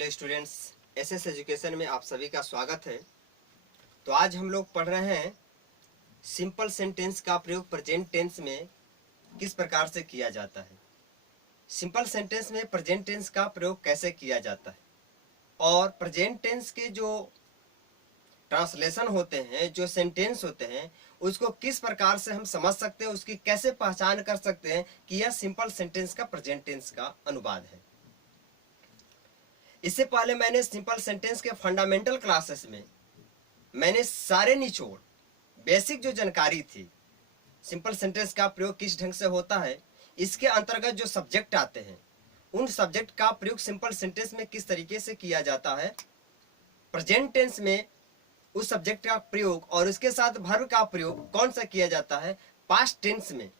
Hello students, SS education में आप सभी का स्वागत है। तो आज हम लोग पढ़ रहे हैं सिंपल सेंटेंस का प्रयोग प्रेजेंट टेंस में किस प्रकार से किया जाता है। सिंपल सेंटेंस में प्रेजेंट टेंस का प्रयोग कैसे किया जाता है और प्रेजेंट टेंस के जो ट्रांसलेशन होते हैं, जो सेंटेंस होते हैं, उसको किस प्रकार से हम समझ सकते हैं, उसकी कैसे पहचान कर सकते हैं कि यह सिंपल सेंटेंस का प्रेजेंट टेंस का अनुवाद है। इससे पहले मैंने सिंपल सेंटेंस के फंडामेंटल क्लासेस में मैंने सारे निचोड़ बेसिक जो जानकारी थी, सिंपल सेंटेंस का प्रयोग किस ढंग से होता है, इसके अंतर्गत जो सब्जेक्ट आते हैं उन सब्जेक्ट का प्रयोग सिंपल सेंटेंस में किस तरीके से किया जाता है, प्रेजेंट टेंस में उस सब्जेक्ट का प्रयोग और उसके साथ वर्ब का प्रयोग कौन सा किया जाता है, पास्ट टेंस में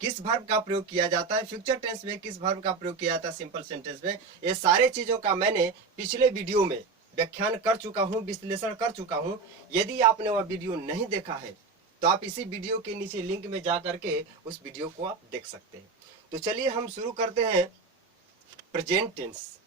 किस वर्ब का प्रयोग किया जाता है, फ्यूचर टेंस में किस वर्ब का प्रयोग किया जाता है सिंपल सेंटेंस में, ये सारे चीजों का मैंने पिछले वीडियो में व्याख्यान कर चुका हूं, विश्लेषण कर चुका हूं। यदि आपने वह वीडियो नहीं देखा है तो आप इसी वीडियो के नीचे लिंक में जा करके उस वीडियो को आप देख सकते हैं। तो चलिए हम शुरू करते हैं। प्रेजेंट टेंस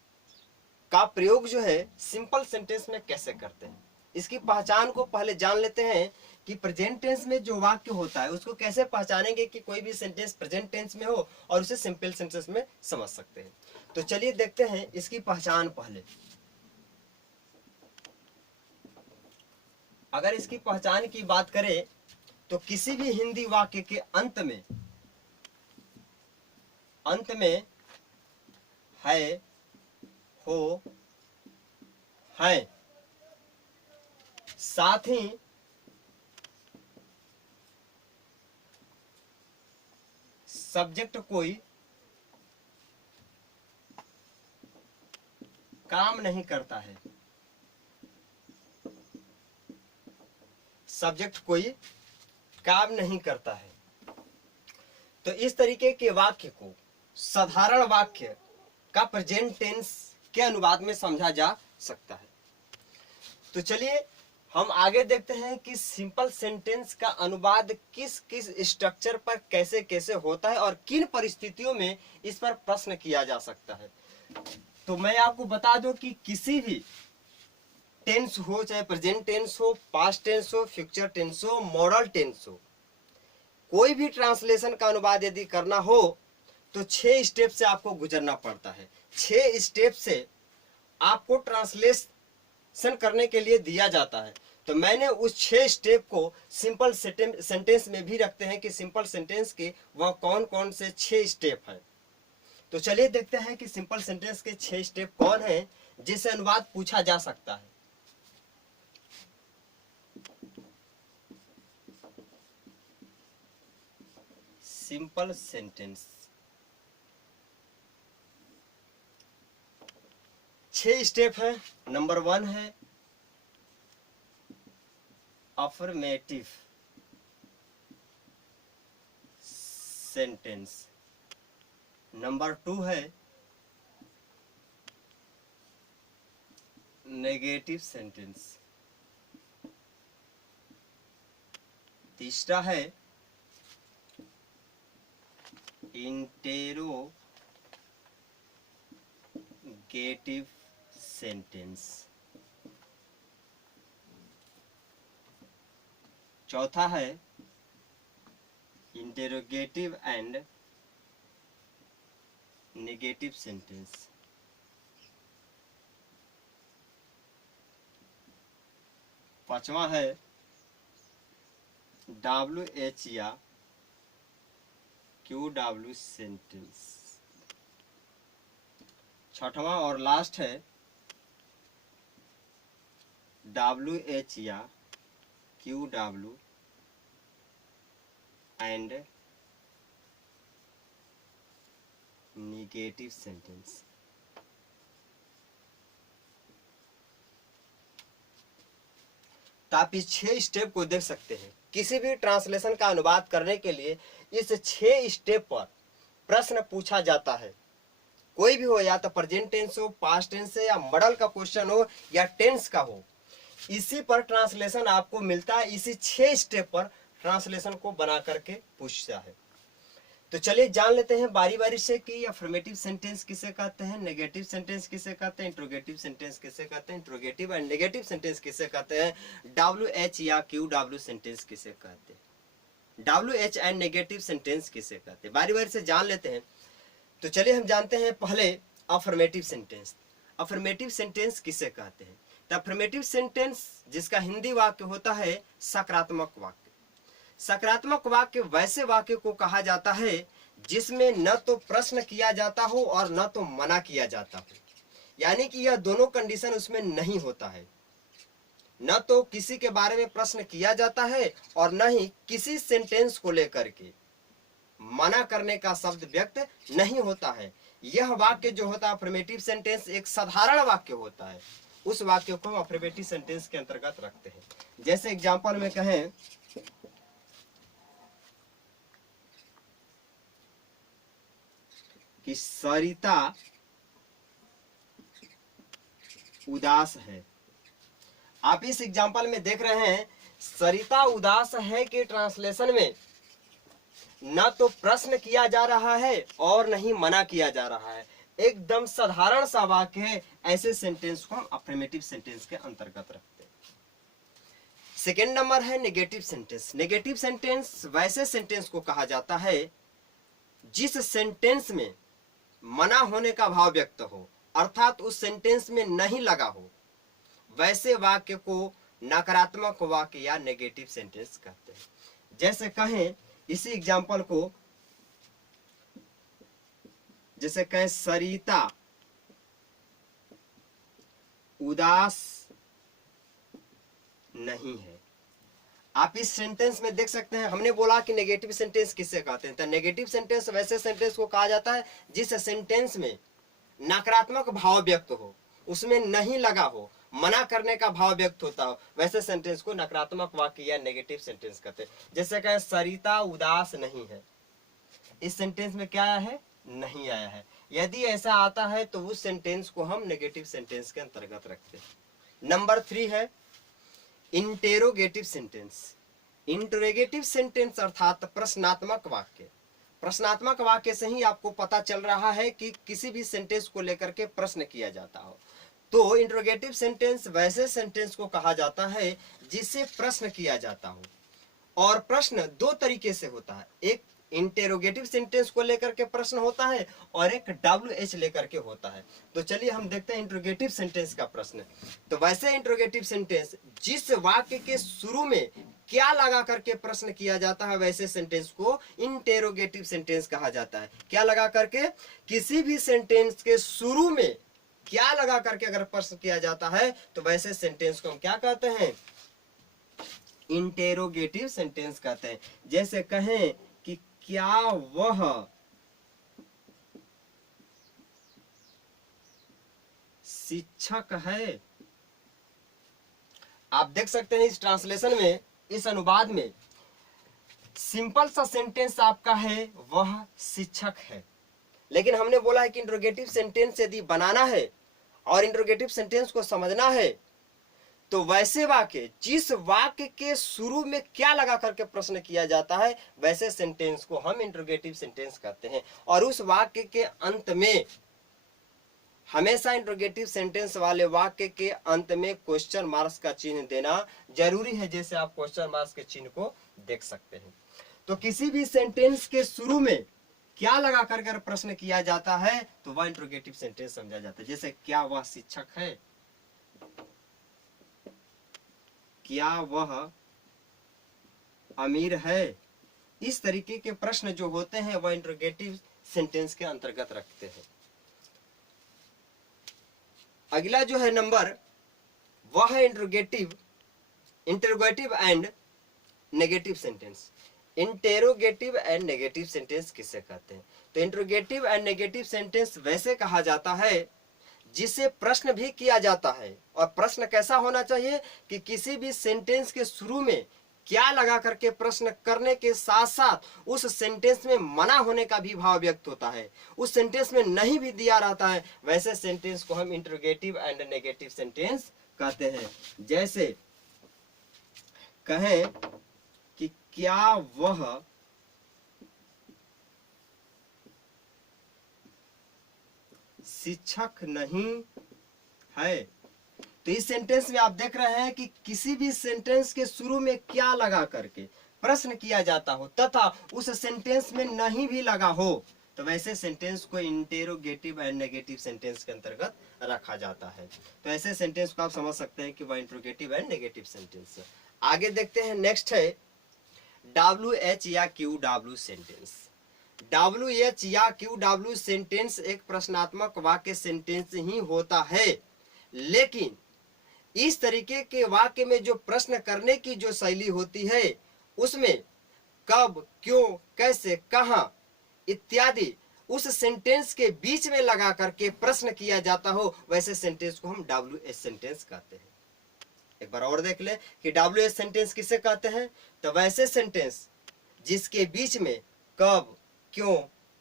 का प्रयोग जो है सिंपल सेंटेंस में कैसे करते हैं, इसकी पहचान को पहले जान लेते हैं कि प्रेजेंट टेंस में जो वाक्य होता है उसको कैसे पहचानेंगे कि कोई भी सेंटेंस प्रेजेंट टेंस में हो और उसे सिंपल सेंटेंस में समझ सकते हैं। तो चलिए देखते हैं इसकी पहचान पहले। अगर इसकी पहचान की बात करें तो किसी भी हिंदी वाक्य के अंत में है, हो, है, साथ ही सब्जेक्ट कोई काम नहीं करता है, सब्जेक्ट कोई काम नहीं करता है, तो इस तरीके के वाक्य को साधारण वाक्य का प्रेजेंट टेंस के अनुवाद में समझा जा सकता है। तो चलिए हम आगे देखते हैं कि सिंपल सेंटेंस का अनुवाद किस किस स्ट्रक्चर पर कैसे कैसे होता है और किन परिस्थितियों में इस पर प्रश्न किया जा सकता है। तो मैं आपको बता दूं कि किसी भी टेंस हो, चाहे प्रेजेंट टेंस हो, पास्ट टेंस हो, फ्यूचर टेंस हो, मॉडल टेंस हो, कोई भी ट्रांसलेशन का अनुवाद यदि करना हो तो 6 स्टेप से आपको गुजरना पड़ता है। 6 स्टेप से आपको ट्रांसलेशन करने के लिए दिया जाता है। तो मैंने उस 6 स्टेप को सिंपल सेंटेंस में भी रखते हैं कि सिंपल सेंटेंस के वह कौन कौन से 6 स्टेप हैं। तो चलिए देखते हैं कि सिंपल सेंटेंस के 6 स्टेप कौन हैं जिससे अनुवाद पूछा जा सकता है। सिंपल सेंटेंस 6 स्टेप है। नंबर 1 है अफर्मेटिव सेंटेंस, नंबर 2 है नेगेटिव सेंटेंस, तीसरा है इंटेरोगेटिव सेंटेंस, चौथा है इंटेरोगेटिव एंड नेगेटिव सेंटेंस, पांचवा है WH या QW सेंटेंस, छठवां और लास्ट है WH या QW एंड नेगेटिव सेंटेंस। तो आप इस 6 स्टेप को देख सकते हैं। किसी भी ट्रांसलेशन का अनुवाद करने के लिए इस 6 स्टेप पर प्रश्न पूछा जाता है। कोई भी हो, या तो प्रेजेंट टेंस हो, पास्ट टेंस है, या मॉडल का क्वेश्चन हो, या टेंस का हो, इसी पर ट्रांसलेशन आपको मिलता है। इसी 6 स्टेप पर ट्रांसलेशन को बना करके पूछता है। तो चलिए जान लेते हैं बारी बारी से कि अफर्मेटिव सेंटेंस किसे कहते हैं, नेगेटिव सेंटेंस किसे कहते हैं, इंट्रोगेटिव सेंटेंस किसे कहते हैं, इंट्रोगेटिव एंड नेगेटिव सेंटेंस किसे कहते हैं, WH या QW सेंटेंस किसे कहते हैं, WH एंड नेगेटिव सेंटेंस किसे कहते हैं, बारी बारी से जान लेते हैं। तो चलिए हम जानते हैं पहले अफर्मेटिव सेंटेंस। अफर्मेटिव सेंटेंस किसे कहते हैं? तो अफर्मेटिव सेंटेंस जिसका हिंदी वाक्य होता है सकारात्मक वाक्य। सकारात्मक वाक्य वैसे वाक्य को कहा जाता है जिसमें न तो प्रश्न किया जाता हो और न तो मना किया जाता हो, यानी कि यह दोनों कंडीशन उसमें नहीं होता है। न तो किसी के बारे में प्रश्न किया जाता है और न ही किसी सेंटेंस को लेकर के मना करने का शब्द व्यक्त नहीं होता है। यह वाक्य जो होता है अफर्मेटिव सेंटेंस एक साधारण वाक्य होता है, उस वाक्य को हम अफर्मेटिव सेंटेंस के अंतर्गत रखते हैं। जैसे एग्जांपल में कहें कि सरिता उदास है। आप इस एग्जांपल में देख रहे हैं सरिता उदास है के ट्रांसलेशन में न तो प्रश्न किया जा रहा है और न ही मना किया जा रहा है, एकदम साधारण सा वाक्य है। ऐसे सेंटेंस को हम अफर्मेटिव सेंटेंस के अंतर्गत रखते हैं। सेकेंड नंबर है नेगेटिव सेंटेंस। नेगेटिव सेंटेंस वैसे सेंटेंस को कहा जाता है जिस सेंटेंस में मना होने का भाव व्यक्त हो, अर्थात उस सेंटेंस में नहीं लगा हो, वैसे वाक्य को नकारात्मक वाक्य या नेगेटिव सेंटेंस कहते हैं। जैसे कहें इसी एग्जांपल को, जैसे कहें सरिता उदास नहीं है। आप इस सेंटेंस में देख सकते हैं हमने बोला कि नेगेटिव सेंटेंस किसे कहते हैं। तो नेगेटिव सेंटेंस वैसे सेंटेंस को कहा जाता है जिस सेंटेंस में नकारात्मक भाव व्यक्त हो, उसमें नहीं लगा हो, मना करने का भाव व्यक्त होता हो, वैसे सेंटेंस को नकारात्मक वाक्य या नेगेटिव सेंटेंस कहते हैं। जैसे कहें सरिता उदास नहीं है, इस सेंटेंस में क्या आया है? नहीं आया है। यदि ऐसा आता है तो उस सेंटेंस को हम नेगेटिव सेंटेंस के अंतर्गत रखते हैं। नंबर 3 है इंटेरोगेटिव सेंटेंस। इंटेरोगेटिव सेंटेंस अर्थात प्रश्नात्मक वाक्य। प्रश्नात्मक वाक्य से ही आपको पता चल रहा है कि किसी भी सेंटेंस को लेकर के प्रश्न किया जाता हो। तो इंटेरोगेटिव सेंटेंस वैसे सेंटेंस को कहा जाता है जिससे प्रश्न किया जाता हो, और प्रश्न दो तरीके से होता है। एक इंटेरोगेटिव सेंटेंस को लेकर के प्रश्न होता है और एक WH लेकर के होता है। तो चलिए हम देखते हैं इंटेरोगेटिव सेंटेंस का प्रश्न। तो वैसे इंटेरोगेटिव सेंटेंस जिस वाक्य के शुरू में क्या लगा करके प्रश्न किया जाता है, वैसे सेंटेंस को इंटेरोगेटिव सेंटेंस कहा जाता है। क्या लगा करके? किसी भी सेंटेंस के शुरू में क्या लगा करके अगर प्रश्न किया जाता है तो वैसे सेंटेंस को हम क्या कहते हैं? इंटेरोगेटिव सेंटेंस कहते हैं। जैसे कहें कि क्या वह शिक्षक है? आप देख सकते हैं इस ट्रांसलेशन में, इस अनुवाद में सिंपल सा सेंटेंस आपका है वह शिक्षक है। लेकिन हमने बोला है कि इंट्रोगेटिव सेंटेंस यदि बनाना है और इंट्रोगेटिव सेंटेंस को समझना है तो वैसे वाक्य जिस वाक्य के शुरू में क्या लगा करके प्रश्न किया जाता है, वैसे सेंटेंस को हम इंट्रोगेटिव सेंटेंस कहते हैं। और उस वाक्य के अंत में हमेशा इंट्रोगेटिव सेंटेंस वाले वाक्य के अंत में क्वेश्चन मार्क्स का चिन्ह देना जरूरी है। जैसे आप क्वेश्चन मार्क्स के चिन्ह को देख सकते हैं। तो किसी भी सेंटेंस के शुरू में क्या लगा कर प्रश्न किया जाता है तो वह इंट्रोगेटिव सेंटेंस समझा जाता है। जैसे क्या वह शिक्षक है, क्या वह अमीर है, इस तरीके के प्रश्न जो होते हैं वह इंट्रोगेटिव सेंटेंस के अंतर्गत रखते हैं। अगला जो है नंबर, वह है interrogative and negative sentence. Interrogative and negative sentence किसे कहते हैं? तो इंट्रोगेटिव एंड नेगेटिव सेंटेंस वैसे कहा जाता है जिसे प्रश्न भी किया जाता है। और प्रश्न कैसा होना चाहिए कि किसी भी सेंटेंस के शुरू में क्या लगा करके प्रश्न करने के साथ साथ उस सेंटेंस में मना होने का भी भाव व्यक्त होता है, उस सेंटेंस में नहीं भी दिया रहता है, वैसे सेंटेंस को हम इंट्रोगेटिव एंड नेगेटिव सेंटेंस कहते हैं। जैसे कहें कि क्या वह शिक्षक नहीं है। तो इस सेंटेंस में आप देख रहे हैं कि किसी भी सेंटेंस के शुरू में क्या लगा करके प्रश्न किया जाता हो तथा उस सेंटेंस में नहीं भी लगा हो तो वैसे सेंटेंस को इंटेरोगेटिव एंड नेगेटिव सेंटेंस के अंतर्गत रखा जाता है। तो ऐसे सेंटेंस को आप समझ सकते हैं कि वह इंट्रोगेटिव एंड नेगेटिव सेंटेंस है। आगे देखते हैं, नेक्स्ट है WH या QW सेंटेंस। WH या QW सेंटेंस एक प्रश्नात्मक वाक्य सेंटेंस ही होता है, लेकिन इस तरीके के वाक्य में जो प्रश्न करने की जो शैली होती है उसमें कब, क्यों, कैसे, कहां इत्यादि उस सेंटेंस के बीच में लगा करके प्रश्न किया जाता हो, वैसे सेंटेंस को हम WH सेंटेंस कहते हैं। एक बार और देख ले कि WH सेंटेंस किसे कहते हैं। तो वैसे सेंटेंस जिसके बीच में कब, क्यों,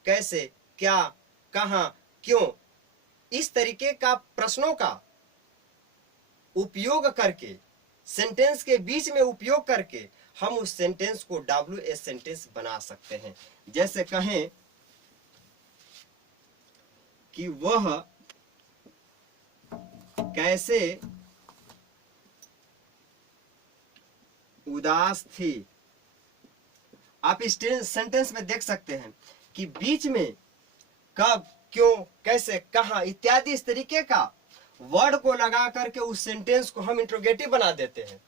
कैसे, क्या, कहां, क्यों इस तरीके का प्रश्नों का उपयोग करके, सेंटेंस के बीच में उपयोग करके हम उस सेंटेंस को WH सेंटेंस बना सकते हैं। जैसे कहें कि वह कैसे उदास थी। आप इस सेंटेंस में देख सकते हैं कि बीच में कब, क्यों, कैसे, कहां इत्यादि इस तरीके का वर्ड को लगा करके उस सेंटेंस को हम इंट्रोगेटिव बना देते हैं,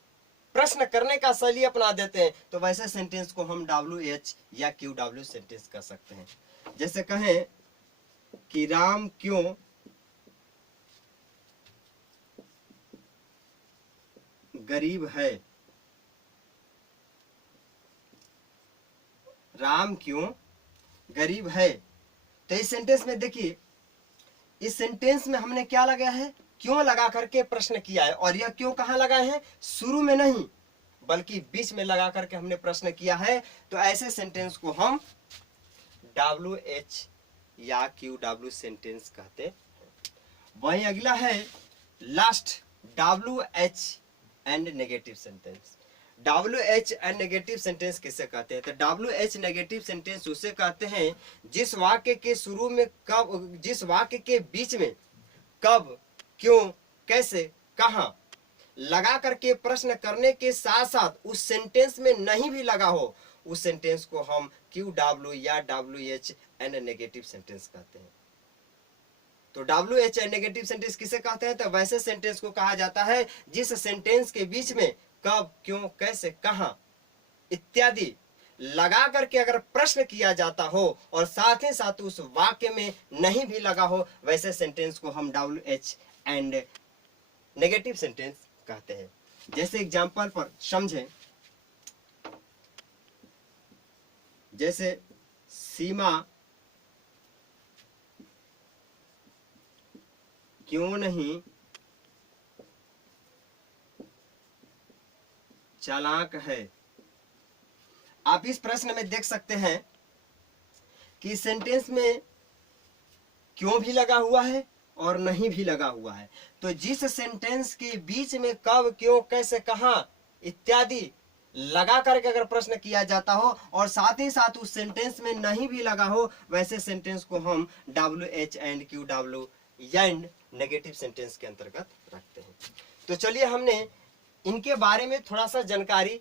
प्रश्न करने का शैली अपना देते हैं। तो वैसे सेंटेंस को हम WH या QW सेंटेंस कर सकते हैं। जैसे कहें कि राम क्यों गरीब है। राम क्यों गरीब है। तो इस सेंटेंस में देखिए, इस सेंटेंस में हमने क्या लगाया है, क्यों लगा करके प्रश्न किया है, और यह क्यों कहां लगाए हैं, शुरू में नहीं बल्कि बीच में लगा करके हमने प्रश्न किया है। तो ऐसे सेंटेंस को हम WH या QW सेंटेंस कहते हैं। वहीं अगला है last WH and negative sentence. WH and negative sentence किसे कहते हैं। तो WH नेगेटिव सेंटेंस उसे कहते हैं जिस वाक्य के शुरू में कब, जिस वाक्य के बीच में कब, क्यों, कैसे, कहां लगा करके प्रश्न करने के साथ साथ उस सेंटेंस में नहीं भी लगा हो, उस सेंटेंस को हम QW या WH एंड नेगेटिव सेंटेंस कहते हैं। तो WH एंड नेगेटिव सेंटेंस किसे कहते हैं। तो वैसे सेंटेंस को कहा जाता है जिस सेंटेंस के बीच में कब, क्यों, कैसे, कहां इत्यादि लगा करके अगर प्रश्न किया जाता हो और साथ ही साथ उस वाक्य में नहीं भी लगा हो, वैसे सेंटेंस को हम WH एंड नेगेटिव सेंटेंस कहते हैं। जैसे एग्जांपल पर समझें, जैसे सीमा क्यों नहीं चालाक है। आप इस प्रश्न में देख सकते हैं कि सेंटेंस में क्यों भी लगा हुआ है और नहीं भी लगा हुआ है। तो जिस सेंटेंस के बीच में कब, क्यों, कैसे, कहां इत्यादि लगा करके अगर प्रश्न किया जाता हो और साथ ही साथ उस सेंटेंस में नहीं भी लगा हो, वैसे सेंटेंस को हम WH and QW and negative sentence के अंतर्गत रखते हैं। तो चलिए, हमने इनके बारे में थोड़ा सा जानकारी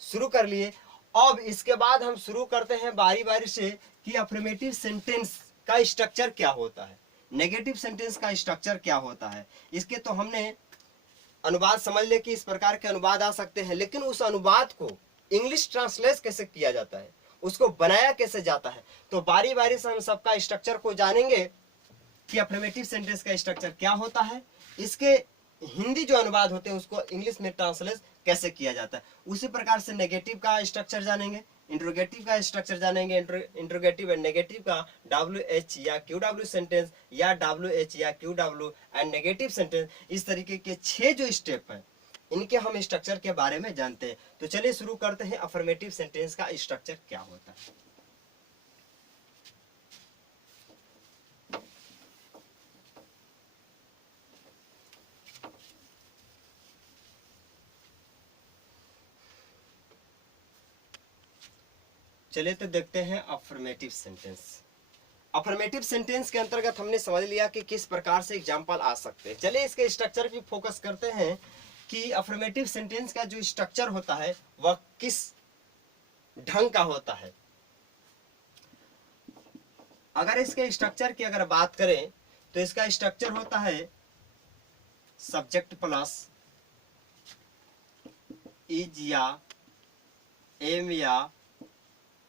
शुरू कर लिए। अब इसके बाद हम शुरू करते हैं बारी बारी से कि अफर्मेटिव सेंटेंस का स्ट्रक्चर क्या होता है, नेगेटिव सेंटेंस का स्ट्रक्चर क्या होता है। इसके तो हमने अनुवाद समझ ले कि इस प्रकार के अनुवाद आ सकते हैं, लेकिन उस अनुवाद को इंग्लिश ट्रांसलेट कैसे किया जाता है, उसको बनाया कैसे जाता है। तो बारी बारी से हम सबका स्ट्रक्चर को जानेंगे कि अफर्मेटिव सेंटेंस का स्ट्रक्चर क्या होता है, इसके हिंदी जो अनुवाद होते हैं उसको इंग्लिश में ट्रांसलेट कैसे किया जाता है। उसी प्रकार से नेगेटिव का स्ट्रक्चर जानेंगे, इंट्रोगेटिव का स्ट्रक्चर जानेंगे, इंट्रोगेटिव एंड नेगेटिव का WH या QW सेंटेंस या WH या QW एंड नेगेटिव सेंटेंस, इस तरीके के 6 जो स्टेप हैं इनके हम स्ट्रक्चर के बारे में जानते हैं। तो चलिए शुरू करते हैं अफर्मेटिव सेंटेंस का स्ट्रक्चर क्या होता है। चलिए तो देखते हैं अफर्मेटिव सेंटेंस। अफर्मेटिव सेंटेंस के अंतर्गत हमने समझ लिया कि किस प्रकार से एग्जाम्पल आ सकते हैं। चलिए इसके स्ट्रक्चर पे फोकस करते हैं कि अफर्मेटिव सेंटेंस का जो स्ट्रक्चर होता है वह किस ढंग का होता है। अगर इसके स्ट्रक्चर की अगर बात करें तो इसका स्ट्रक्चर होता है सब्जेक्ट प्लस इज या एम या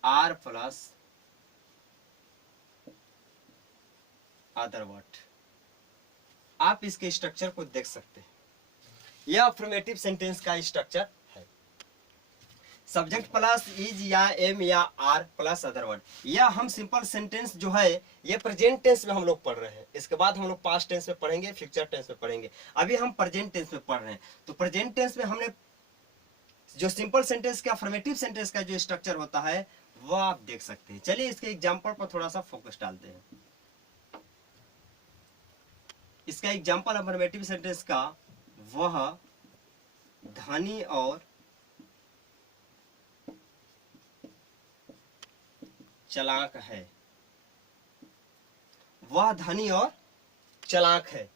आर प्लस अदर वर्ड। आप इसके स्ट्रक्चर को देख सकते हैं। यह अफर्मेटिव सेंटेंस का स्ट्रक्चर है। सब्जेक्ट प्लस इज या एम या आर प्लस अदर वर्ड। यह हम सिंपल सेंटेंस जो है ये प्रेजेंट टेंस में हम लोग पढ़ रहे हैं। इसके बाद हम लोग पास्ट टेंस में पढ़ेंगे, फ्यूचर टेंस में पढ़ेंगे। अभी हम प्रेजेंट टेंस में पढ़ रहे हैं। तो प्रेजेंट टेंस में हमने जो सिंपल सेंटेंस का अफर्मेटिव सेंटेंस का जो स्ट्रक्चर होता है वह आप देख सकते हैं। चलिए इसके एग्जाम्पल पर थोड़ा सा फोकस डालते हैं। इसका एग्जाम्पल अफर्मेटिव सेंटेंस का वह धनी और चालाक है। वह धनी और चालाक है।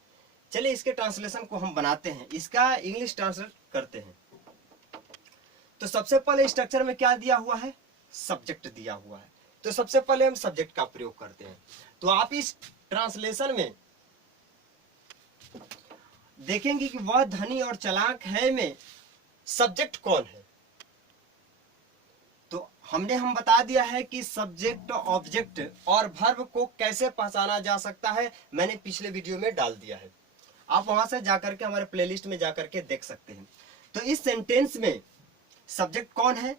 चलिए इसके ट्रांसलेशन को हम बनाते हैं, इसका इंग्लिश ट्रांसलेट करते हैं। तो सबसे पहले स्ट्रक्चर में क्या दिया हुआ है, सब्जेक्ट दिया हुआ है। तो सबसे पहले हम सब्जेक्ट का प्रयोग करते हैं। तो आप इस ट्रांसलेशन में देखेंगे कि वह धनी और चालाक है में सब्जेक्ट कौन है। तो हम बता दिया है कि सब्जेक्ट, ऑब्जेक्ट और वर्ब को कैसे पहचाना जा सकता है, मैंने पिछले वीडियो में डाल दिया है। आप वहां से जाकर के हमारे प्लेलिस्ट में जाकर के देख सकते हैं। तो इस सेंटेंस में सब्जेक्ट कौन है,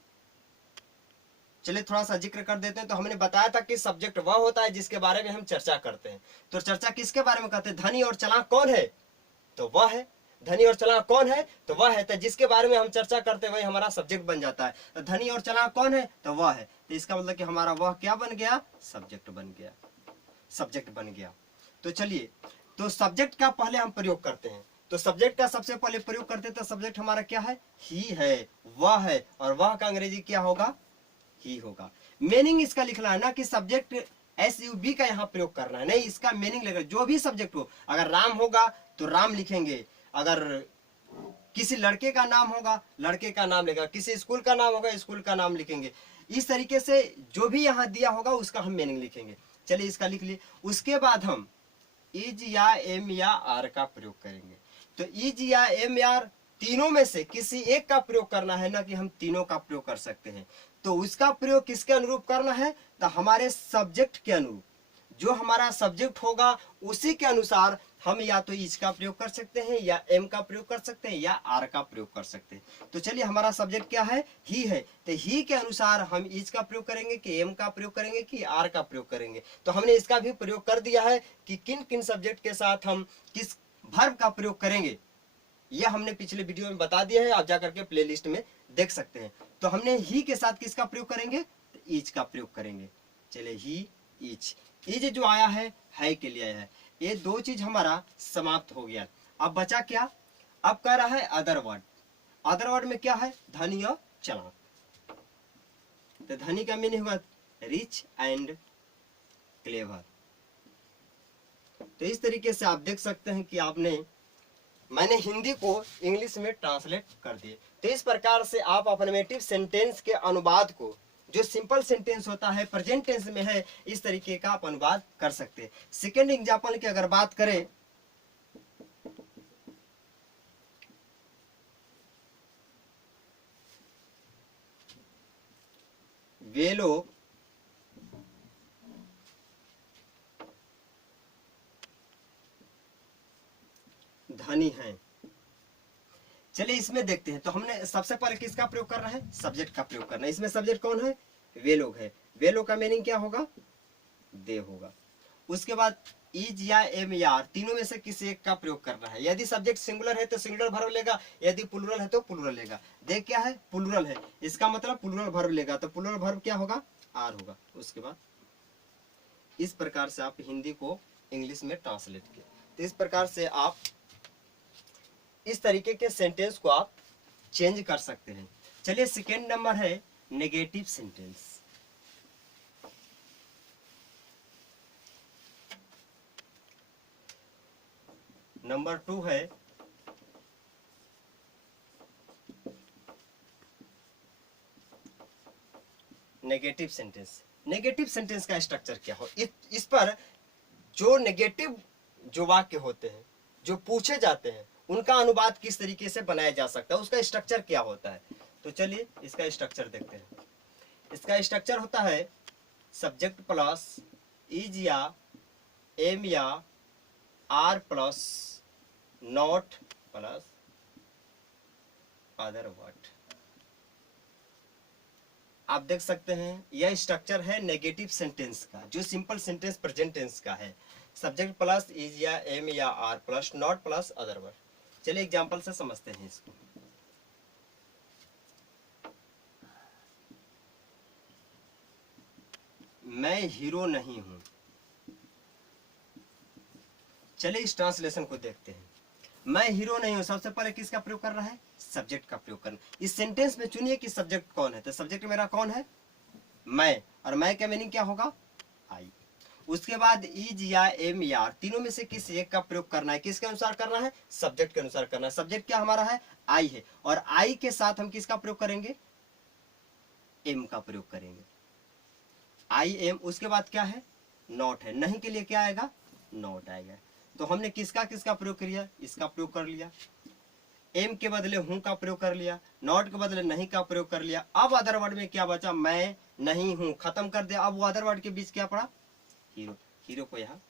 चलिए थोड़ा सा जिक्र कर देते हैं। तो हमने बताया था कि सब्जेक्ट वह होता है जिसके बारे में हम चर्चा करते हैं। तो चर्चा किसके बारे में करते हैं, धनी और चालाक कौन है, तो वह है। धनी और चालाक कौन है, तो वह है। तो जिसके बारे में हम चर्चा करते हैं वही हमारा सब्जेक्ट बन जाता है। तो धनी और चालाक कौन है, तो वह है। तो इसका मतलब कि हमारा वह क्या बन गया, सब्जेक्ट बन गया, सब्जेक्ट बन गया। तो चलिए, तो सब्जेक्ट का पहले हम प्रयोग करते हैं। तो सब्जेक्ट का सबसे पहले प्रयोग करते हैं। तो सब्जेक्ट हमारा क्या है, ही है, वह है। और वह का अंग्रेजी क्या होगा, ही होगा। मीनिंग इसका लिखना है ना कि सब्जेक्ट SUB का यहाँ प्रयोग करना है, नहीं, इसका मीनिंग लेकर जो भी सब्जेक्ट हो, अगर राम होगा तो राम लिखेंगे, अगर किसी लड़के का नाम होगा लड़के का नाम लिखेगा, किसी स्कूल का नाम होगा स्कूल का नाम लिखेंगे। इस तरीके से जो भी यहाँ दिया होगा उसका हम मीनिंग लिखेंगे। चलिए इसका लिख लिए। उसके बाद हम इज या एम या आर का प्रयोग करेंगे। तो इज या एम या आर तीनों में से किसी एक का प्रयोग करना है, ना कि हम तीनों का प्रयोग कर सकते हैं। तो उसका प्रयोग किसके अनुरूप करना है, तो हमारे सब्जेक्ट के अनुरूप। जो हमारा सब्जेक्ट होगा उसी के अनुसार हम या तो इज का प्रयोग कर सकते हैं, या एम का प्रयोग कर सकते हैं, या आर का प्रयोग कर सकते हैं। तो चलिए हमारा सब्जेक्ट क्या है, ही है। तो ही के अनुसार हम इज का प्रयोग करेंगे, कि एम का प्रयोग करेंगे, कि आर का प्रयोग करेंगे। तो हमने इसका भी प्रयोग कर दिया है कि किन किन सब्जेक्ट के साथ हम किस वर्ब का प्रयोग करेंगे, यह हमने पिछले वीडियो में बता दिया है। आप जाकर के प्लेलिस्ट में देख सकते हैं। तो हमने ही के साथ किसका प्रयोग करेंगे, तो इज का प्रयोग करेंगे। चलिए ही, इज। इज जो आया है के लिए आया है। ये दो चीज हमारा समाप्त हो गया। अब बचा क्या, अब कह रहा है अदर वर्ड। अदर वर्ड में क्या है, धनी और चालाक। तो धनी का मीनिंग हुआ रिच एंड क्लेवर। तो इस तरीके से आप देख सकते हैं कि मैंने हिंदी को इंग्लिश में ट्रांसलेट कर दिए। तो इस प्रकार से आप अफर्मेटिव सेंटेंस के अनुवाद को, जो सिंपल सेंटेंस होता है प्रेजेंट टेंस में है, इस तरीके का आप अनुवाद कर सकते हैं। सेकेंड एग्जाम्पल की अगर बात करें, वे लोग धनी हैं। चलिए इसमें देखते हैं। तो हमने सबसे पहले किसका प्रयोग करना है, सब्जेक्ट का प्रयोग करना है। इसमें सब्जेक्ट कौन है, वे लोग है। वे लोग का मीनिंग क्या होगा, दे होगा। उसके बाद इज या एम या आर तीनों में से किसी एक का प्रयोग करना है। यदि सब्जेक्ट सिंगुलर है तो सिंगुलर वर्ब लेगा, यदि प्लुरल है तो प्लुरल लेगा। देख क्या है, प्लुरल है, इसका मतलब प्लुरल वर्ब लेगा। तो प्लुरल वर्ब क्या होगा, आर होगा। उसके बाद इस प्रकार से आप हिंदी को इंग्लिश में ट्रांसलेट किया। तो इस प्रकार से आप इस तरीके के सेंटेंस को आप चेंज कर सकते हैं। चलिए सेकेंड नंबर है नेगेटिव सेंटेंस। नंबर 2 है नेगेटिव सेंटेंस। नेगेटिव सेंटेंस का स्ट्रक्चर क्या हो, इस पर जो नेगेटिव जो वाक्य होते हैं जो पूछे जाते हैं उनका अनुवाद किस तरीके से बनाया जा सकता है, उसका स्ट्रक्चर क्या होता है। तो चलिए इसका स्ट्रक्चर देखते हैं। इसका स्ट्रक्चर होता है सब्जेक्ट प्लस इज या एम या are plus not plus other word. आप देख सकते हैं यह स्ट्रक्चर है नेगेटिव सेंटेंस का, जो सिंपल सेंटेंस प्रेजेंट टेंस का है। सब्जेक्ट प्लस इज या एम या are plus not plus other word. चलिए एग्जांपल से समझते हैं इसको। मैं हीरो नहीं हूं। चलिए इस ट्रांसलेशन को देखते हैं। मैं हीरो नहीं हूं, सबसे पहले किसका प्रयोग कर रहा है, सब्जेक्ट का प्रयोग करना। इस सेंटेंस में चुनिए कि सब्जेक्ट कौन है, तो सब्जेक्ट मेरा कौन है, मैं, और मैं का मीनिंग क्या होगा, आई। उसके बाद इज या एम या आर, तीनों में से किसी एक का प्रयोग करना है। किसके अनुसार करना है, सब्जेक्ट के अनुसार करना है। सब्जेक्ट क्या हमारा है, आई है, और आई के साथ हम किसका प्रयोग करेंगे, एम का प्रयोग करेंगे, आई एम। उसके बाद क्या है, नॉट है, नहीं के लिए क्या आएगा, नॉट आएगा। तो हमने किसका किसका प्रयोग किया, इसका प्रयोग कर लिया, एम के बदले हूं का प्रयोग कर लिया, नॉट के बदले नहीं का प्रयोग कर लिया। अब अदर वर्ड में क्या बचा, मैं नहीं हूं, खत्म कर दिया। अब वो अदर वर्ड के बीच क्या पड़ा, हीरो, हीरो को यहाँ।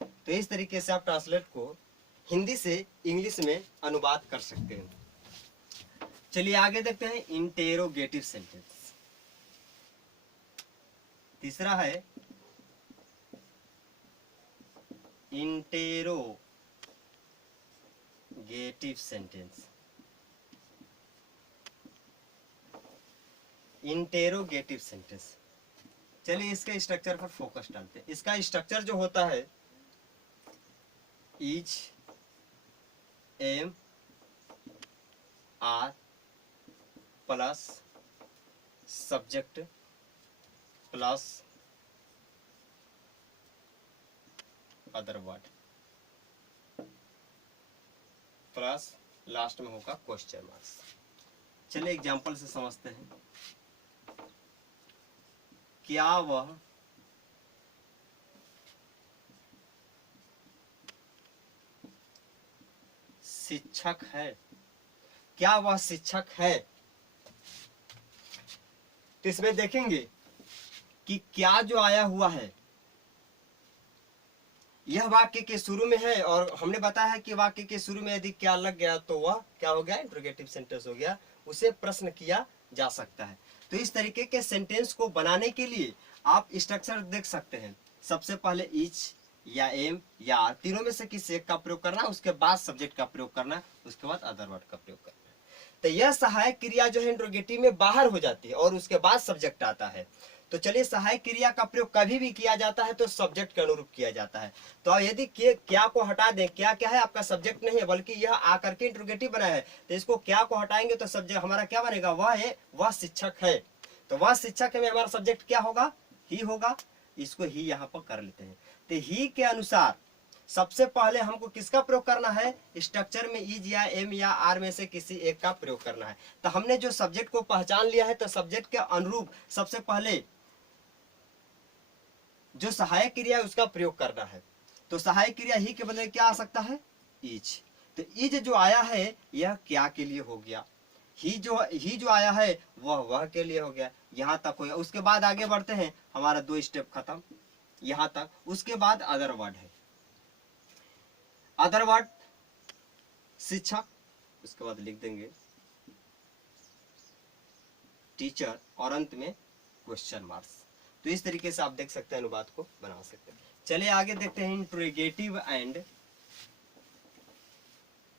तो इस तरीके से आप ट्रांसलेट को हिंदी से इंग्लिश में अनुवाद कर सकते हैं। चलिए आगे देखते हैं इंटेरोगेटिव सेंटेंस। तीसरा है इंटेरोगेटिव सेंटेंस। इंटेरोगेटिव सेंटेंस, चलिए इसके स्ट्रक्चर पर फोकस डालते हैं। इसका स्ट्रक्चर जो होता है is am are plus subject plus other word plus last में होगा क्वेश्चन मार्क्स। चलिए एग्जांपल से समझते हैं। क्या वह शिक्षक है, क्या वह शिक्षक है। तो इसमें देखेंगे कि क्या जो आया हुआ है यह वाक्य के शुरू में है, और हमने बताया है कि वाक्य के शुरू में यदि क्या लग गया तो वह क्या हो गया, इंट्रोगेटिव सेंटेंस हो गया, उसे प्रश्न किया जा सकता है। तो इस तरीके के सेंटेंस को बनाने के लिए आप स्ट्रक्चर देख सकते हैं। सबसे पहले इज या एम या आर, तीनों में से किसी एक का प्रयोग करना, उसके बाद सब्जेक्ट का प्रयोग करना, उसके बाद अदर वर्ड का प्रयोग करना। तो यह सहायक क्रिया जो है इंट्रोगेटिव में बाहर हो जाती है और उसके बाद सब्जेक्ट आता है। तो चलिए सहायक क्रिया का प्रयोग कभी भी किया जाता है तो सब्जेक्ट के अनुरूप किया जाता है। तो यदि क्या को हटा दें, क्या क्या है आपका सब्जेक्ट नहीं है बल्कि यह आकर के इंट्रोगेटिव बना है, तो इसको क्या को हटाएंगे तो सब्जेक्ट हमारा क्या बनेगा, वह है, वह शिक्षक है। तो वह शिक्षक में हमारा सब्जेक्ट क्या होगा, ही होगा। इसको ही यहाँ पर कर लेते हैं। तो ही के अनुसार सबसे पहले हमको किसका प्रयोग करना है, स्ट्रक्चर में इज या एम या आर में से किसी एक का प्रयोग करना है। तो हमने जो सब्जेक्ट को पहचान लिया है तो सब्जेक्ट के अनुरूप सबसे पहले जो सहायक क्रिया है उसका प्रयोग करना है। तो सहायक क्रिया ही के बदले क्या आ सकता है, इज। तो इज जो आया है यह क्या के लिए हो गया, ही जो आया है वह के लिए हो गया, यहां तक हो गया। उसके बाद आगे बढ़ते हैं, हमारा 2 स्टेप खत्म यहां तक। उसके बाद अदर वर्ड है, अदर वर्ड शिक्षक, उसके बाद लिख देंगे टीचर, और अंत में क्वेश्चन मार्क्स। तो इस तरीके से आप देख सकते हैं, अनुवाद को बना सकते हैं। चलिए आगे देखते हैं interrogative and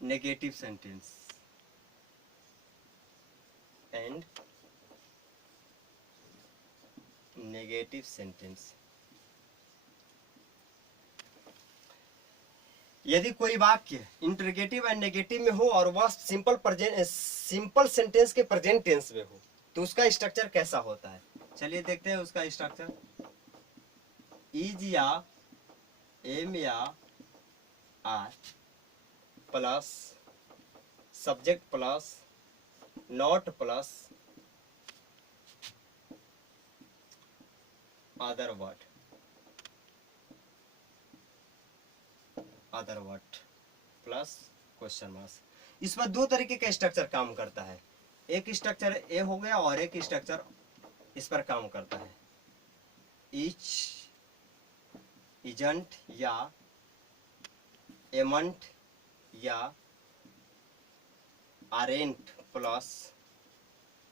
negative sentence and negative sentence. यदि कोई वाक्य इंट्रोगेटिव एंड नेगेटिव में हो और वह सिंपल सेंटेंस के प्रेजेंट टेंस में हो तो उसका स्ट्रक्चर कैसा होता है। चलिए देखते हैं उसका स्ट्रक्चर। इज या एम या are plus subject plus not plus other word plus question mark. इस पर दो तरीके का स्ट्रक्चर काम करता है, एक स्ट्रक्चर ए हो गया और एक स्ट्रक्चर इस पर काम करता है, इच इजंट या एमंट या aren't plus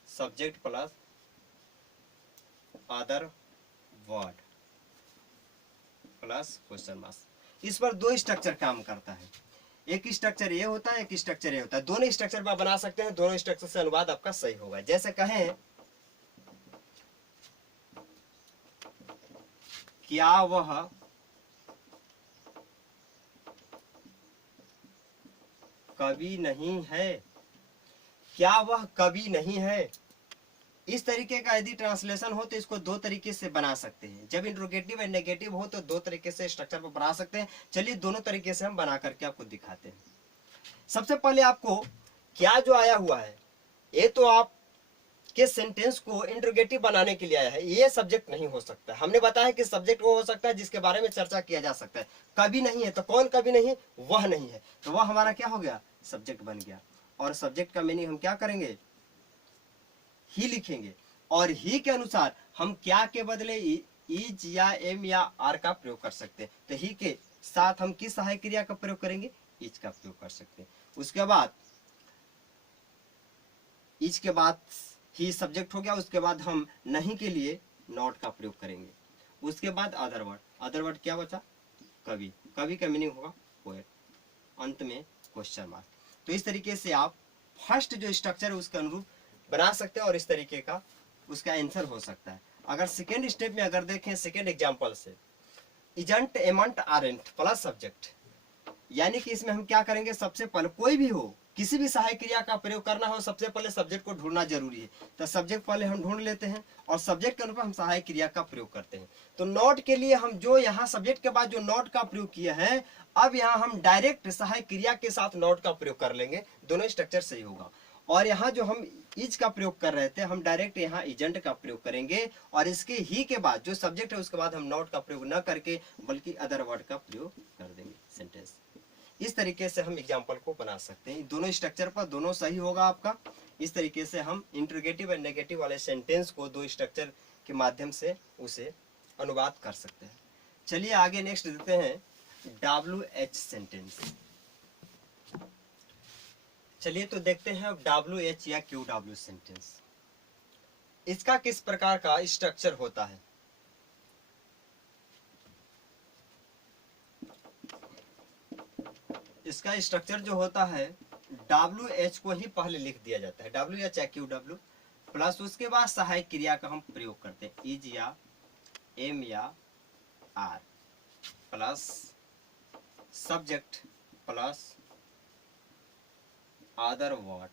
subject plus other word plus question mark. इस पर दो स्ट्रक्चर काम करता है, एक स्ट्रक्चर ये होता है, एक स्ट्रक्चर ये होता है। दोनों स्ट्रक्चर में आप बना सकते हैं, दोनों स्ट्रक्चर से अनुवाद आपका सही होगा। जैसे कहें क्या वह कवि नहीं है, क्या वह कवि नहीं है। इस तरीके का यदि ट्रांसलेशन हो तो इसको दो तरीके से बना सकते हैं। जब इंट्रोगेटिव एंड नेगेटिव हो तो दो तरीके से स्ट्रक्चर को बना सकते हैं। चलिए दोनों तरीके से हम बना करके आपको दिखाते हैं। सबसे पहले आपको क्या जो आया हुआ है, ये तो आप के सेंटेंस को इंट्रोगेटिव बनाने के लिए आया है, ये सब्जेक्ट नहीं हो सकता। हमने बताया कि सब्जेक्ट वो हो सकता है जिसके बारे में चर्चा किया जा सकता है। कभी नहीं है तो कौन कभी नहीं है, वह नहीं है, तो वह हमारा क्या हो गया, सब्जेक्ट बन गया। और सब्जेक्ट का मीनिंग हम क्या करेंगे, ही लिखेंगे। और ही के अनुसार हम क्या के बदले इज या एम या आर का प्रयोग कर सकते हैं। तो ही के साथ हम किस सहायक क्रिया का प्रयोग करेंगे, इज का प्रयोग कर सकते हैं। उसके बाद इज के बाद ही सब्जेक्ट हो गया, उसके बाद हम नहीं के लिए नॉट का प्रयोग करेंगे। उसके बाद अदर वर्ड क्या बचा, कवि, कवि का मीनिंग होगा पोएट, अंत में क्वेश्चन मार्क। तो इस तरीके से आप फर्स्ट जो स्ट्रक्चर है उसके अनुरूप बना सकते हैं और इस तरीके का उसका आंसर हो सकता है। अगर सेकेंड स्टेप में अगर देखें, सेकेंड एग्जांपल से इजंट एमंट आरेंट प्लस सब्जेक्ट, यानी कि इसमें हम क्या करेंगे, सबसे पहले कोई भी हो, किसी भी सहायक क्रिया का प्रयोग करना हो, सबसे पहले सब्जेक्ट को ढूंढना जरूरी है। तो सब्जेक्ट पहले हम ढूंढ लेते हैं और सब्जेक्ट के अनुसार हम सहायक क्रिया का प्रयोग करते हैं। तो नॉट के लिए हम जो यहाँ सब्जेक्ट के बाद जो नॉट का प्रयोग किया है, अब यहाँ हम डायरेक्ट सहायक क्रिया के साथ नॉट का प्रयोग कर लेंगे, दोनों स्ट्रक्चर सही होगा। और यहाँ जो हम इज का प्रयोग कर रहे थे, हम डायरेक्ट यहाँ एजेंट का प्रयोग करेंगे और इसके ही के बाद जो सब्जेक्ट है उसके बाद हम नॉट का प्रयोग न करके बल्कि अदर वर्ड का प्रयोग कर देंगे सेंटेंस। इस तरीके से हम एग्जाम्पल को बना सकते हैं। दोनों स्ट्रक्चर पर दोनों सही होगा आपका। इस तरीके से हम इंट्रोगेटिव एंड नेगेटिव वाले सेंटेंस को दो स्ट्रक्चर के माध्यम से उसे अनुवाद कर सकते हैं। चलिए आगे नेक्स्ट देते हैं WH सेंटेंस। चलिए तो देखते हैं अब WH या QW सेंटेंस, इसका किस प्रकार का स्ट्रक्चर होता है। इसका स्ट्रक्चर जो होता है, WH को ही पहले लिख दिया जाता है, WH या QW, प्लस उसके बाद सहायक क्रिया का हम प्रयोग करते हैं, इज या एम या are, plus subject plus other word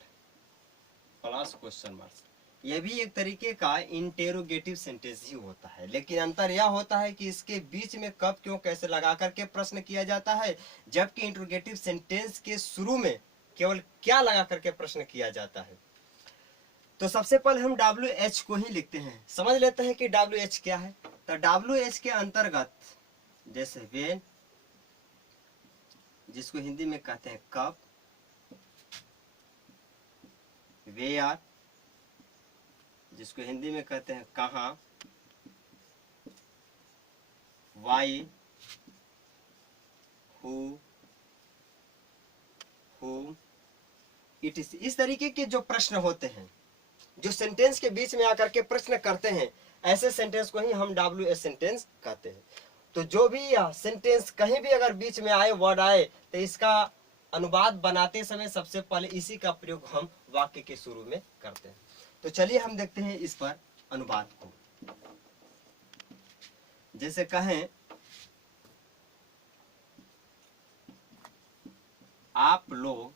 plus question marks. यह भी एक तरीके का इंटेरोगेटिव सेंटेंस ही होता है, लेकिन अंतर यह होता है कि इसके बीच में कब क्यों कैसे लगा करके प्रश्न किया जाता है, जबकि इंट्रोगेटिव सेंटेंस के शुरू में केवल क्या लगा करके प्रश्न किया जाता है। तो सबसे पहले हम WH को ही लिखते हैं, समझ लेते हैं कि WH क्या है। तो WH के अंतर्गत जैसे वेन, जिसको हिंदी में कहते हैं कब, वेयर, जिसको हिंदी में कहते हैं कहाँ, why, who, whom, it is. इस तरीके के जो प्रश्न होते हैं, जो सेंटेंस के बीच में आकर के प्रश्न करते हैं, ऐसे सेंटेंस को ही हम WH सेंटेंस कहते हैं। तो जो भी सेंटेंस कहीं भी अगर बीच में आए, वर्ड आए, तो इसका अनुवाद बनाते समय सबसे पहले इसी का प्रयोग हम वाक्य के शुरू में करते हैं। तो चलिए हम देखते हैं इस पर अनुवाद को। जैसे कहें आप लोग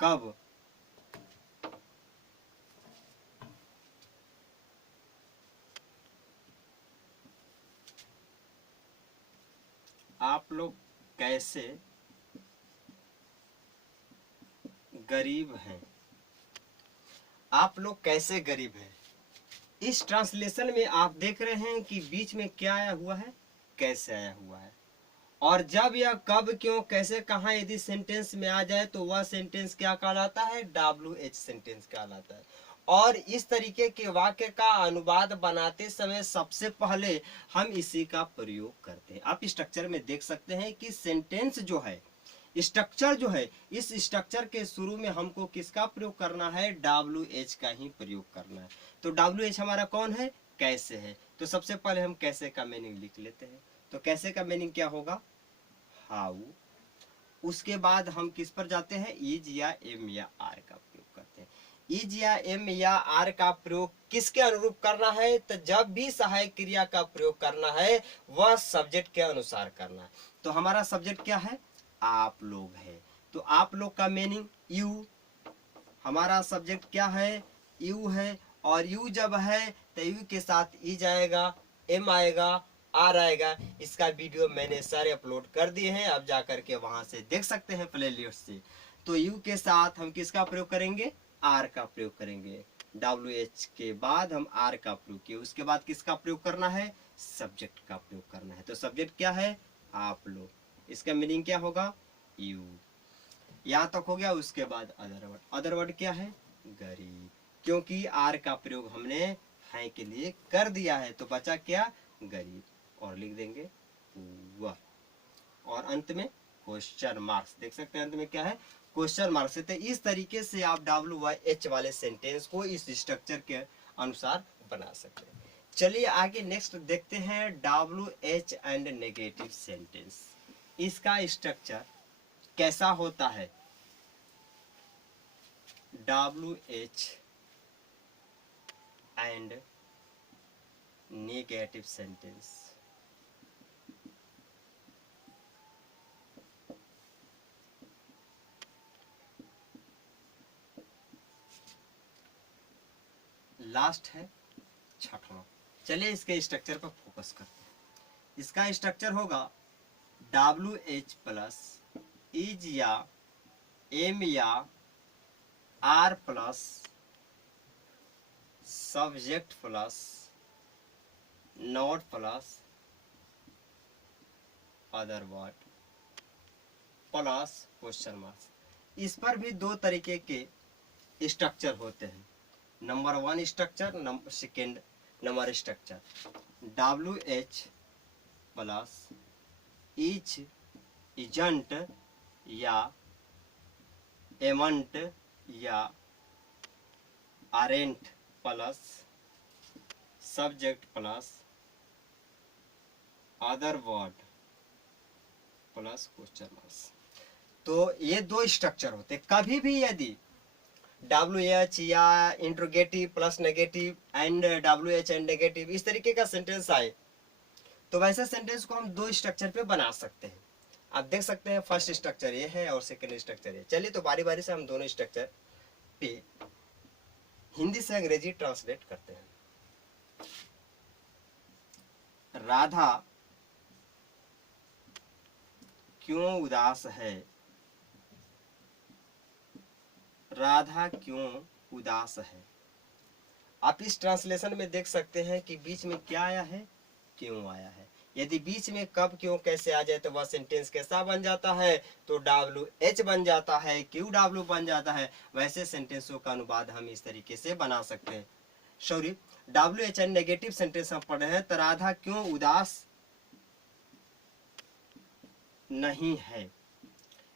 कब आप लोग कैसे गरीब हैं, आप लोग कैसे गरीब हैं। इस ट्रांसलेशन में आप देख रहे हैं कि बीच में क्या आया हुआ है, कैसे आया हुआ है। और जब या कब क्यों कैसे कहाँ यदि सेंटेंस में आ जाए तो वह सेंटेंस क्या कहलाता है, WH सेंटेंस कहलाता है। और इस तरीके के वाक्य का अनुवाद बनाते समय सबसे पहले हम इसी का प्रयोग करते हैं। आप स्ट्रक्चर में देख सकते हैं कि सेंटेंस जो है, स्ट्रक्चर जो है, इस स्ट्रक्चर के शुरू में हमको किसका प्रयोग करना है, WH का ही प्रयोग करना है। तो WH हमारा कौन है, कैसे है। तो सबसे पहले हम कैसे का मीनिंग लिख लेते हैं। तो कैसे का मीनिंग क्या होगा, हाउ। उसके बाद हम किस पर जाते हैं, इज या एम या आर का प्रयोग करते हैं। इज या एम या आर का प्रयोग किसके अनुरूप करना है, तो जब भी सहायक क्रिया का प्रयोग करना है वह सब्जेक्ट के अनुसार करना है। तो हमारा सब्जेक्ट क्या है, आप लोग है। तो आप लोग का मीनिंग यू, हमारा सब्जेक्ट क्या है, यू है। और यू जब है तो यू के साथ ई जाएगा, एम आएगा, आर आएगा। इसका वीडियो मैंने सारे अपलोड कर दिए हैं, आप जाकर के वहां से देख सकते हैं प्ले लिस्ट से। तो यू के साथ हम किसका प्रयोग करेंगे, आर का प्रयोग करेंगे। WH के बाद हम आर का प्रयोग किए, उसके बाद किसका प्रयोग करना है, सब्जेक्ट का प्रयोग करना है। तो सब्जेक्ट क्या है, आप लोग। इसका मीनिंग क्या होगा, यू। यहाँ तक हो गया। उसके बाद अदर वर्ड, अदर वर्ड क्या है, गरीब, क्योंकि आर का प्रयोग हमने है के लिए कर दिया है। तो बचा क्या, गरीब। और लिख देंगे वह, और अंत में क्वेश्चन मार्क्स। देख सकते हैं अंत में क्या है, क्वेश्चन मार्क्स। तो इस तरीके से आप WH वाले सेंटेंस को इस स्ट्रक्चर के अनुसार बना सकते हैं। चलिए आगे नेक्स्ट देखते हैं, WH एंड नेगेटिव सेंटेंस। इसका स्ट्रक्चर कैसा होता है, WH and negative sentence. Last है छठवां। चलिए इसके स्ट्रक्चर पर फोकस करते हैं। इसका स्ट्रक्चर होगा WH प्लस इज या एम या are plus subject plus not plus other word plus question marks. इस पर भी दो तरीके के स्ट्रक्चर होते हैं, number 1 structure, second number structure. WH plus is, isn't या एमंट या aren't plus subject plus other word plus question marks. तो ये दो स्ट्रक्चर होते हैं। कभी भी यदि WH या interrogative plus negative and WH and negative इस तरीके का सेंटेंस आए तो वैसे सेंटेंस को हम दो स्ट्रक्चर पे बना सकते हैं। आप देख सकते हैं फर्स्ट स्ट्रक्चर ये है और सेकंड स्ट्रक्चर ये। चलिए तो बारी बारी से हम दोनों स्ट्रक्चर पे हिंदी से अंग्रेजी ट्रांसलेट करते हैं। राधा क्यों उदास है, राधा क्यों उदास है। आप इस ट्रांसलेशन में देख सकते हैं कि बीच में क्या आया है, क्यों आया है। यदि बीच में कब क्यों कैसे आ जाए तो वह सेंटेंस कैसा बन जाता है, तो WH बन जाता है, QW बन जाता है। वैसे सेंटेंसों का अनुवाद हम इस तरीके से बना सकते हैं। Sorry, WH and negative sentence हम पढ़े हैं, तो राधा क्यों उदास नहीं है।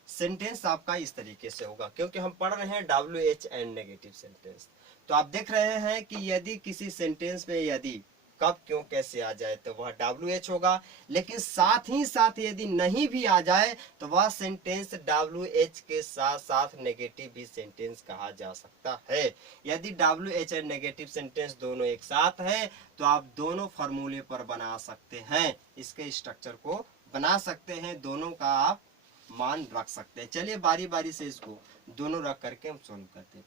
सेंटेंस आपका इस तरीके से होगा, क्योंकि हम पढ़ रहे हैं WH एंड नेगेटिव सेंटेंस। तो आप देख रहे हैं कि यदि किसी सेंटेंस में यदि कब क्यों कैसे आ जाए तो वह WH होगा, लेकिन साथ ही साथ यदि नहीं भी आ जाए तो वह सेंटेंस WH के साथ साथ नेगेटिव भी सेंटेंस कहा जा सकता है। यदि WH एंड नेगेटिव सेंटेंस दोनों एक साथ है तो आप दोनों फॉर्मूले पर बना सकते हैं, इसके स्ट्रक्चर को बना सकते हैं, दोनों का आप मान रख सकते हैं। चलिए बारी बारी से इसको दोनों रख करके हम सोल्व करते हैं।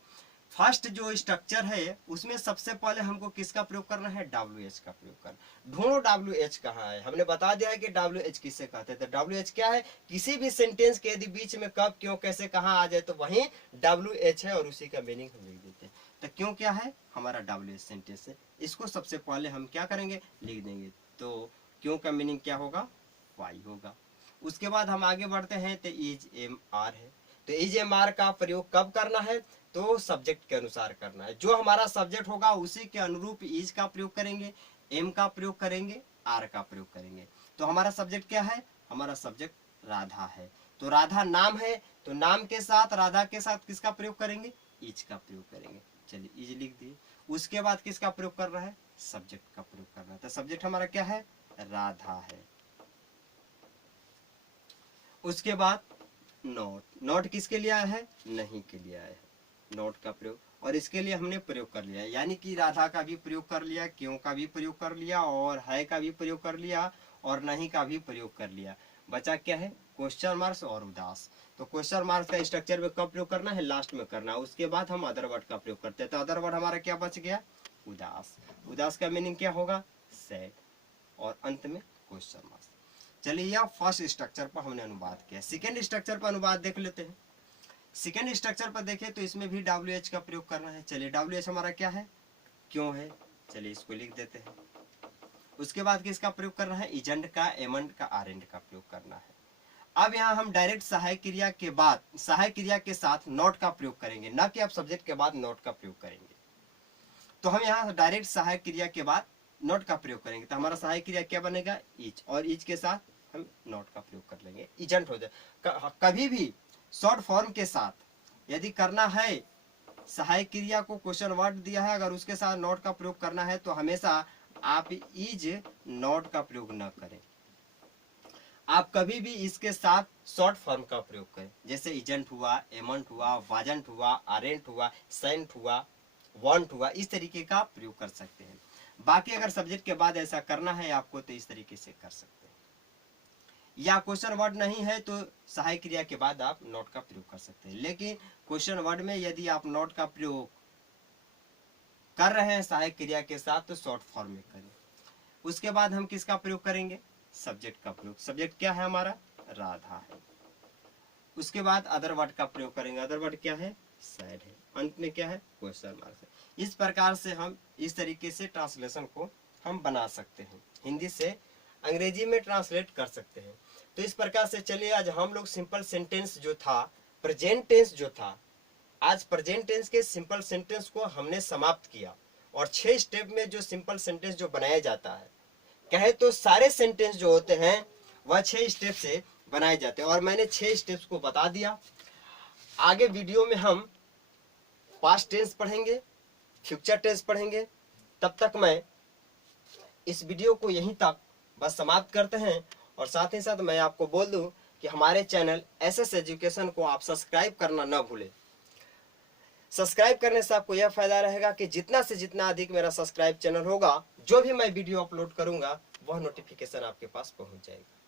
फर्स्ट जो स्ट्रक्चर है उसमें सबसे पहले हमको किसका प्रयोग करना है, WH का प्रयोग करना। ढूंढो WH कहाँ है, हमने बता दिया है कि WH किसे कहते हैं। तो WH क्या है, किसी भी सेंटेंस के यदि बीच में कब क्यों कैसे कहाँ आ जाए तो वहीं WH है और उसी का मीनिंग हम लिख देते हैं। तो क्यों क्या है, हमारा WH सेंटेंस है, इसको सबसे पहले हम क्या करेंगे, लिख देंगे। तो क्यों का मीनिंग क्या होगा, वाई होगा। उसके बाद हम आगे बढ़ते हैं तो इज एम आर है। तो इज एम आर का प्रयोग कब करना है, तो सब्जेक्ट के अनुसार करना है। जो हमारा सब्जेक्ट होगा उसी के अनुरूप इज का प्रयोग करेंगे, एम का प्रयोग करेंगे, आर का प्रयोग करेंगे। तो हमारा सब्जेक्ट क्या है, हमारा सब्जेक्ट राधा है। तो राधा नाम है, तो नाम के साथ राधा के साथ किसका प्रयोग करेंगे, इज का प्रयोग करेंगे। चलिए इज लिख दिए। उसके बाद किसका प्रयोग कर रहा है, सब्जेक्ट का प्रयोग कर रहा है। तो सब्जेक्ट हमारा क्या है, राधा है। उसके बाद नॉट, नॉट किसके लिए आया है, नहीं के लिए आया है, नॉट का प्रयोग। और इसके लिए हमने प्रयोग कर लिया, यानी कि राधा का भी प्रयोग कर लिया, क्यों का भी प्रयोग कर लिया, और है का भी प्रयोग कर लिया, और नहीं का भी प्रयोग कर लिया। बचा क्या है, क्वेश्चन मार्क्स और उदास। तो क्वेश्चन मार्क्स का स्ट्रक्चर में कब प्रयोग करना है, लास्ट में करना है। उसके बाद हम अदर वर्ड का प्रयोग करते हैं। तो अदर वर्ड हमारा क्या बच गया, उदास। उदास का मीनिंग क्या होगा, सैड, और अंत में क्वेश्चन मार्क्स। चलिए यह फर्स्ट स्ट्रक्चर पर हमने अनुवाद किया। सेकेंड स्ट्रक्चर पर अनुवाद देख लेते हैं। सेकेंड स्ट्रक्चर पर देखें तो इसमें भी WH का प्रयोग करना है। चलिए WH हमारा क्या है, क्यों है, चलिए इसको लिख देते हैं। उसके बाद किसका प्रयोग करना है, इजेंट का, एमेंट का, आरेंट का प्रयोग करना है। अब यहाँ हम डायरेक्ट सहायक क्रिया के बाद सहायक क्रिया के साथ नॉट का प्रयोग करेंगे, ना कि आप सब्जेक्ट के बाद नॉट का प्रयोग करेंगे। तो हम यहाँ डायरेक्ट सहायक क्रिया के बाद नॉट का प्रयोग करेंगे। तो हमारा सहायक क्रिया क्या बनेगा, इज, और इज के साथ हम नॉट का प्रयोग कर लेंगे, इजेंट हो जाए। कभी भी शॉर्ट फॉर्म के साथ यदि करना है, सहायक क्रिया को क्वेश्चन वर्ड दिया है, अगर उसके साथ नॉट का प्रयोग करना है तो हमेशा आप इज नॉट का प्रयोग न करें। आप कभी भी इसके साथ शॉर्ट फॉर्म का प्रयोग करें, जैसे इजेंट हुआ, एमेंट हुआ, वाजंट हुआ, आरेंट हुआ, सेंट हुआ, वांट हुआ, इस तरीके का प्रयोग कर सकते हैं। बाकी अगर सब्जेक्ट के बाद ऐसा करना है आपको तो इस तरीके से कर सकते हैं। या क्वेश्चन वर्ड नहीं है तो सहायक क्रिया के बाद आप नॉट का प्रयोग कर सकते हैं। लेकिन क्वेश्चन वर्ड में यदि आप नॉट का प्रयोग कर रहे हैं सहायक क्रिया के साथ तो शॉर्ट फॉर्म में करें। उसके बाद हम किसका प्रयोग करेंगे, सब्जेक्ट का प्रयोग। सब्जेक्ट क्या है हमारा, राधा है। उसके बाद अदर वर्ड का प्रयोग करेंगे। अदर वर्ड क्या है, सैड है। अंत में क्या है, क्वेश्चन मार्क है। इस प्रकार से हम इस तरीके से ट्रांसलेशन को हम बना सकते हैं, हिंदी से अंग्रेजी में ट्रांसलेट कर सकते हैं। तो इस प्रकार से चलिए आज हम लोग सिंपल सेंटेंस जो था, प्रेजेंट टेंस जो था, आज प्रेजेंट टेंस के सिंपल सेंटेंस को हमने समाप्त किया। और 6 स्टेप में जो सिंपल सेंटेंस जो बनाया जाता है, कहे तो सारे सेंटेंस जो होते हैं वह 6 स्टेप से बनाए जाते हैं। और मैंने 6 स्टेप्स को बता दिया। आगे वीडियो में हम पास्ट टेंस पढ़ेंगे, फ्यूचर टेंस पढ़ेंगे। तब तक मैं इस वीडियो को यहीं तक बस समाप्त करते हैं। और साथ ही साथ मैं आपको बोल दूं कि हमारे चैनल SS एजुकेशन को आप सब्सक्राइब करना न भूलें। सब्सक्राइब करने से आपको यह फायदा रहेगा कि जितना से जितना अधिक मेरा सब्सक्राइब चैनल होगा, जो भी मैं वीडियो अपलोड करूंगा वह नोटिफिकेशन आपके पास पहुंच जाएगा।